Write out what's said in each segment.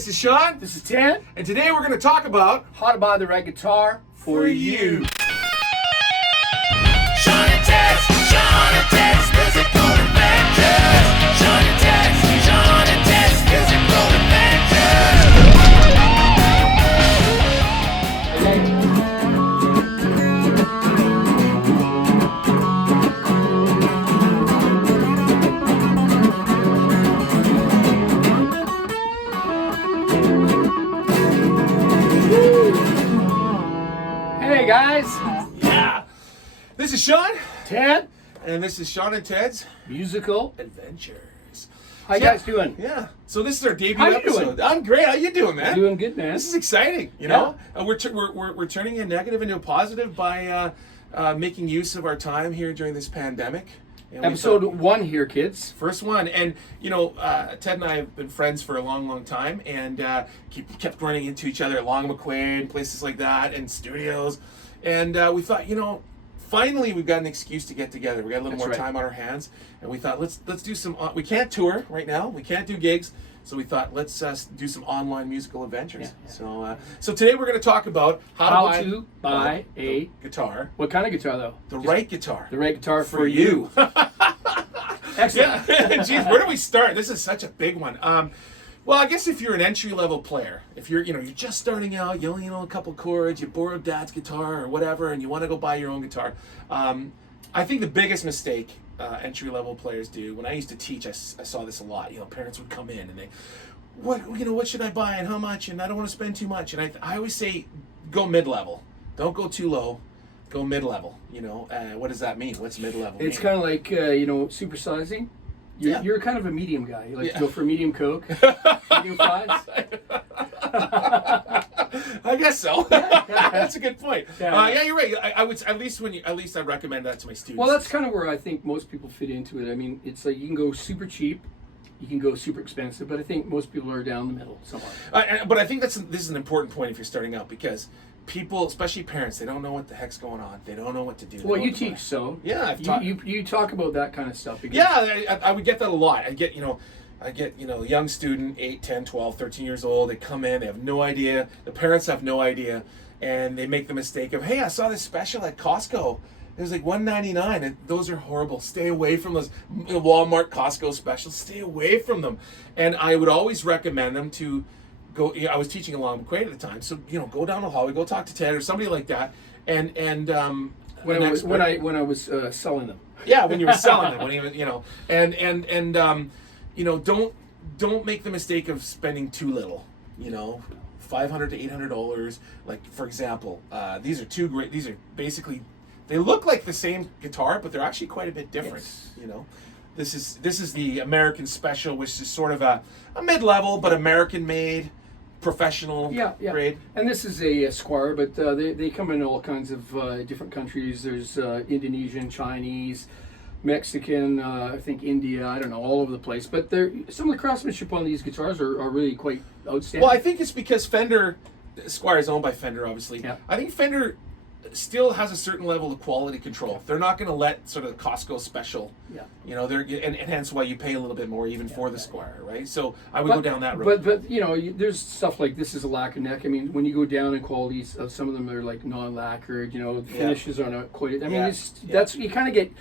this is Shawn. This is Ted. And today we're going to talk about how to buy the right guitar for you. Shawn and Ted's musical adventures. Shawn and Ted's musical Hey guys, Yeah. This is Shawn. Ted, And this is Shawn and Ted's musical. Adventures. How you guys doing? Yeah. So this is our debut How you episode. doing? I'm great. How you doing, man? Doing good, man. This is exciting. You know, we're turning a negative into a positive by making use of our time here during this pandemic. And we Episode thought- 1 here, kids. First one, and you know, Ted and I have been friends for a long time, and kept running into each other at Long McQuaid, places like that, and studios, and we thought, you know, finally we've got an excuse to get together. We got a little That's more right. time on our hands, and we thought let's do some. We can't tour right now. We can't do gigs, so we thought let's do some online musical adventures. Yeah. So today we're going to talk about How to buy a guitar, what kind of guitar though? the right guitar. The right guitar for you. Excellent. Yeah, geez, where do we start? This is such a big one. Well, I guess if you're an entry-level player, if you're just starting out, you only know a couple chords, you borrowed dad's guitar or whatever, and you want to go buy your own guitar, I think the biggest mistake entry-level players do. When I used to teach, I saw this a lot. You know, parents would come in and they, what should I buy and how much, and I don't want to spend too much. And I always say, go mid-level. Don't go too low. Go mid-level. You know, what does that mean? What's mid-level? It's mean? kind of like supersizing. You're kind of a medium guy. You like to go for medium Coke, medium fries. I guess so. That's a good point. Yeah. You're right. I would at least I recommend that to my students. Well, that's kind of where I think most people fit into it. I mean, it's like you can go super cheap, you can go super expensive, but I think most people are down the middle somewhere. But I think this is an important point if you're starting out, because people, especially parents, they don't know what the heck's going on. They don't know what to do. They Well, don't you know teach, what- so Yeah, I've taught. you talk about that kind of stuff. Because Yeah, I would get that a lot. I get a young student, 8, 10, 12, 13 years old. They come in, they have no idea. The parents have no idea, and they make the mistake of, hey, I saw this special at Costco. It was like $1.99, and those are horrible. Stay away from those Wal-Mart, Costco specials. Stay away from them. And I would always recommend them to go. I was teaching along McQuaid at the time, so go down the hallway, go talk to Ted or somebody like that, and when I was selling them. yeah, when you were selling them, when don't make the mistake of spending too little. $500 to $800. Like, for example, these are two great. These are basically, they look like the same guitar, but they're actually quite a bit different. Yes. This is the American Special, which is sort of a mid-level but American-made, professional grade. And this is a Squire, but they come in all kinds of different countries. There's Indonesian, Chinese, Mexican, I think India, I don't know, all over the place. But some of the craftsmanship on these guitars are really quite outstanding. Well, I think it's because Squire is owned by Fender, obviously. Yeah. I think Fender still has a certain level of quality control. They're not going to let sort of Costco special. Yeah. And hence why you pay a little bit more even for the Squire, right? So I would go down that road. But there's stuff like this is a lacquer neck. I mean, when you go down in qualities, some of them are like non-lacquered. The finishes are not quite. I mean, that's you kind of get.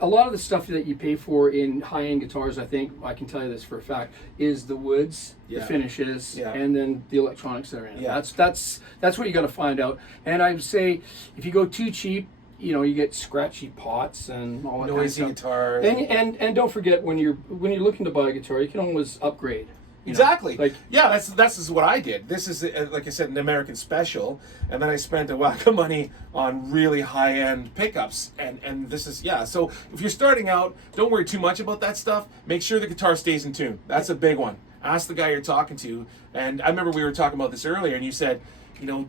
A lot of the stuff that you pay for in high-end guitars, I think, I can tell you this for a fact, is the woods, the finishes, and then the electronics that are in it. Yeah. That's what you got to find out. And I would say, if you go too cheap, you get scratchy pots and all that noisy kind of stuff. guitars. And don't forget, when you're looking to buy a guitar, you can always upgrade. Exactly. Like, that's what I did. This is, like I said, an American Special, and then I spent a whack of money on really high-end pickups, and this is, so if you're starting out, don't worry too much about that stuff. Make sure the guitar stays in tune. That's a big one. Ask the guy you're talking to, and I remember we were talking about this earlier, and you said,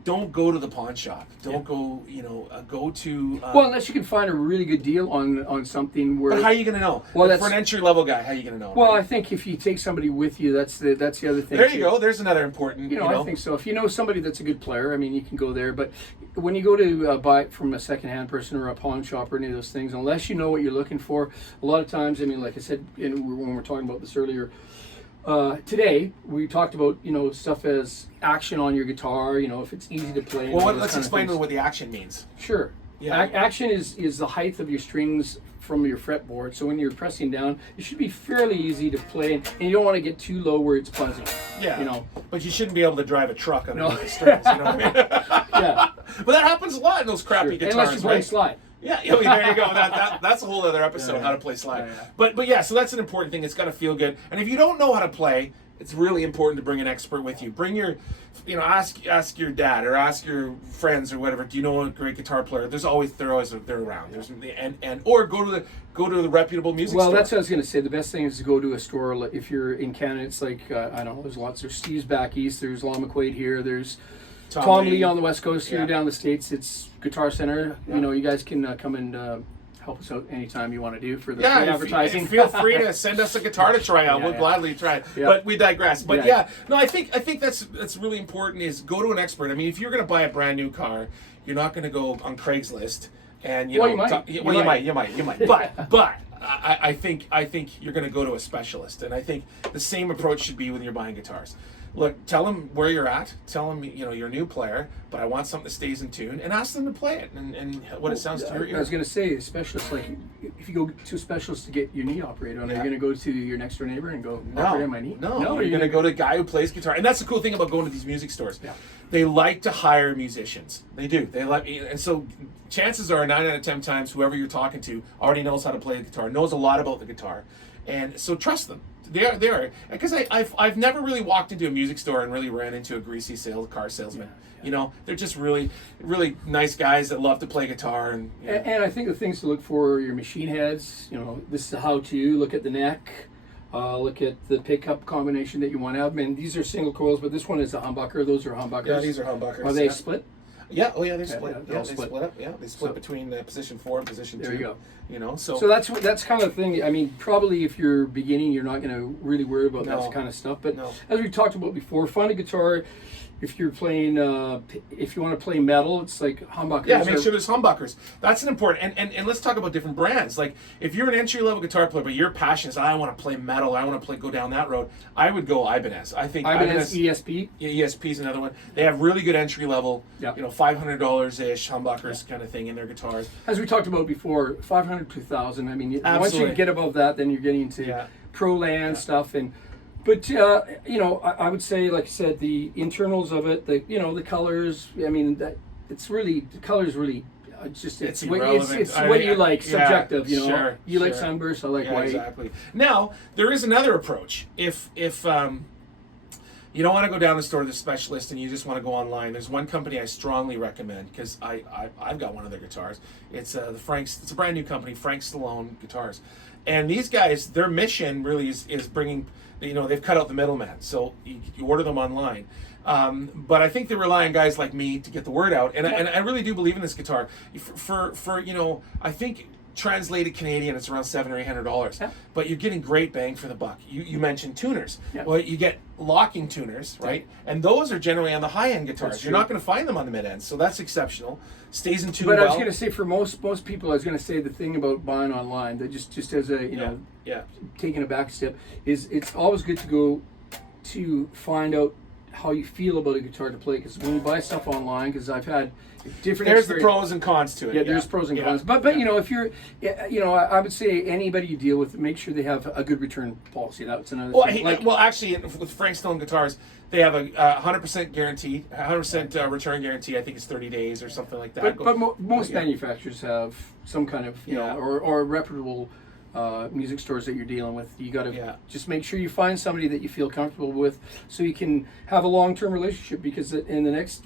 don't go to the pawn shop. Don't go, go to... well, unless you can find a really good deal on something where... But how are you going to know? Well, for an entry-level guy, how are you going to know? Well, right? I think if you take somebody with you, that's the other thing. There you go. There's another important... I think so. If you know somebody that's a good player, I mean, you can go there. But when you go to buy it from a secondhand person or a pawn shop or any of those things, unless you know what you're looking for, a lot of times, I mean, like I said when we were talking about this earlier, today we talked about stuff as action on your guitar. If it's easy to play. Well, let's explain what the action means. Sure. Yeah. Action is the height of your strings from your fretboard. So when you're pressing down, it should be fairly easy to play, and you don't want to get too low where it's buzzing. Yeah. But you shouldn't be able to drive a truck on the strings. You know what I mean? Yeah. But that happens a lot in those crappy guitars, unless you're playing right? slide. Yeah, there you go. That's a whole other episode, how to play slide. Yeah. But yeah, so that's an important thing. It's got to feel good. And if you don't know how to play, it's really important to bring an expert with you. Bring your, ask your dad or ask your friends or whatever. Do you know a great guitar player? They're always around. Or go to the reputable music store. Well, that's what I was going to say. The best thing is to go to a store. Like if you're in Canada, it's like I don't know. There's lots. There's Steve's back east. There's Lon McQuaid here. There's Tom Lee on the West Coast. Here down the States, it's Guitar Center. Yeah. You guys can come and help us out anytime you want to do for the free advertising. Feel free to send us a guitar to try out. We'll gladly try it. Yeah. But we digress. But I think that's really important. Is go to an expert. I mean, if you're going to buy a brand new car, you're not going to go on Craigslist and you might. But I think you're going to go to a specialist, and I think the same approach should be when you're buying guitars. Look, tell them where you're at. Tell them, you're a new player, but I want something that stays in tune, and ask them to play it and what it sounds to your ear. I was going to say, a specialist, like if you go to a specialist to get your knee operated on, are you going to go to your next door neighbor and go, operate on my knee? No, you're going to go to a guy who plays guitar. And that's the cool thing about going to these music stores. Yeah. They like to hire musicians. They do. And so chances are 9 out of 10 times whoever you're talking to already knows how to play the guitar, knows a lot about the guitar. And so trust them. They are, because I've never really walked into a music store and really ran into a greasy car salesman. Yeah. They're just really, really nice guys that love to play guitar. And I think the things to look for are your machine heads. This is a how-to. Look at the neck. Look at the pickup combination that you want to have. And these are single coils, but this one is a humbucker. Those are humbuckers. Yeah, these are humbuckers. Are they split? Yeah. Oh, yeah. They're split. Yeah, they split up. Yeah, they split between position 4 and position 2. There you go. So that's kind of the thing. I mean, probably if you're beginning, you're not going to really worry about that kind of stuff. But as we talked about before, find a guitar. If you're playing, if you want to play metal, it's like humbuckers. Yeah, make sure there's humbuckers. That's an important. And let's talk about different brands. Like if you're an entry level guitar player, but you're passionate, I want to play metal, I want to go down that road. I would go Ibanez. I think Ibanez ESP. Yeah, ESP is another one. They have really good entry level. $500 ish humbuckers kind of thing in their guitars. As we talked about before, $500 to $1,000. I mean, Absolutely. Once you get above that, then you're getting into pro land stuff But I would say, like I said, the internals of it, the colors. I mean, the colors really. It's what you like, subjective. Sure, you like sunburst, I like white. Exactly. Now there is another approach. If you don't want to go down the store to the specialist and you just want to go online, there's one company I strongly recommend because I've got one of their guitars. It's It's a brand new company, Frank Stallone Guitars, and these guys, their mission really is bringing. They've cut out the middleman, so you order them online. But I think they rely on guys like me to get the word out, and I really do believe in this guitar. For I think translated Canadian, it's around $700 or $800, but you're getting great bang for the buck. You mentioned tuners. Well, you get locking tuners, right? And those are generally on the high end guitars. You're not going to find them on the mid end, so that's exceptional. Stays in tune. But I was going to say, for most people, I was going to say the thing about buying online, that just as a taking a back step, is it's always good to go to find out how you feel about a guitar to play, because when you buy stuff online, because I've had different there's the pros and cons to it. Yeah, there's pros and cons. But if you're, I would say anybody you deal with, make sure they have a good return policy. That's another thing. Actually, with Frank Stone Guitars, they have a 100% guarantee, 100% return guarantee. I think it's 30 days or something like that. But most manufacturers have some kind of, or reputable music stores that you're dealing with. You got to just make sure you find somebody that you feel comfortable with, so you can have a long-term relationship. Because in the next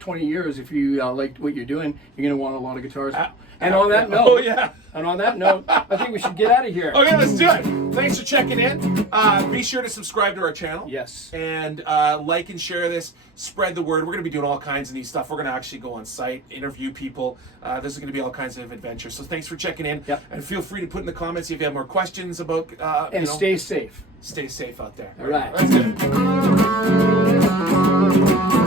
20 years, if you like what you're doing, you're going to want a lot of guitars. And on that note, I think we should get out of here. Okay, let's do it. Thanks for checking in. Be sure to subscribe to our channel. Yes. And like and share this. Spread the word. We're going to be doing all kinds of neat stuff. We're going to actually go on site, interview people. This is going to be all kinds of adventures. So thanks for checking in. Yep. And feel free to put in the comments if you have more questions about. And stay safe. Stay safe out there. All right. That's good.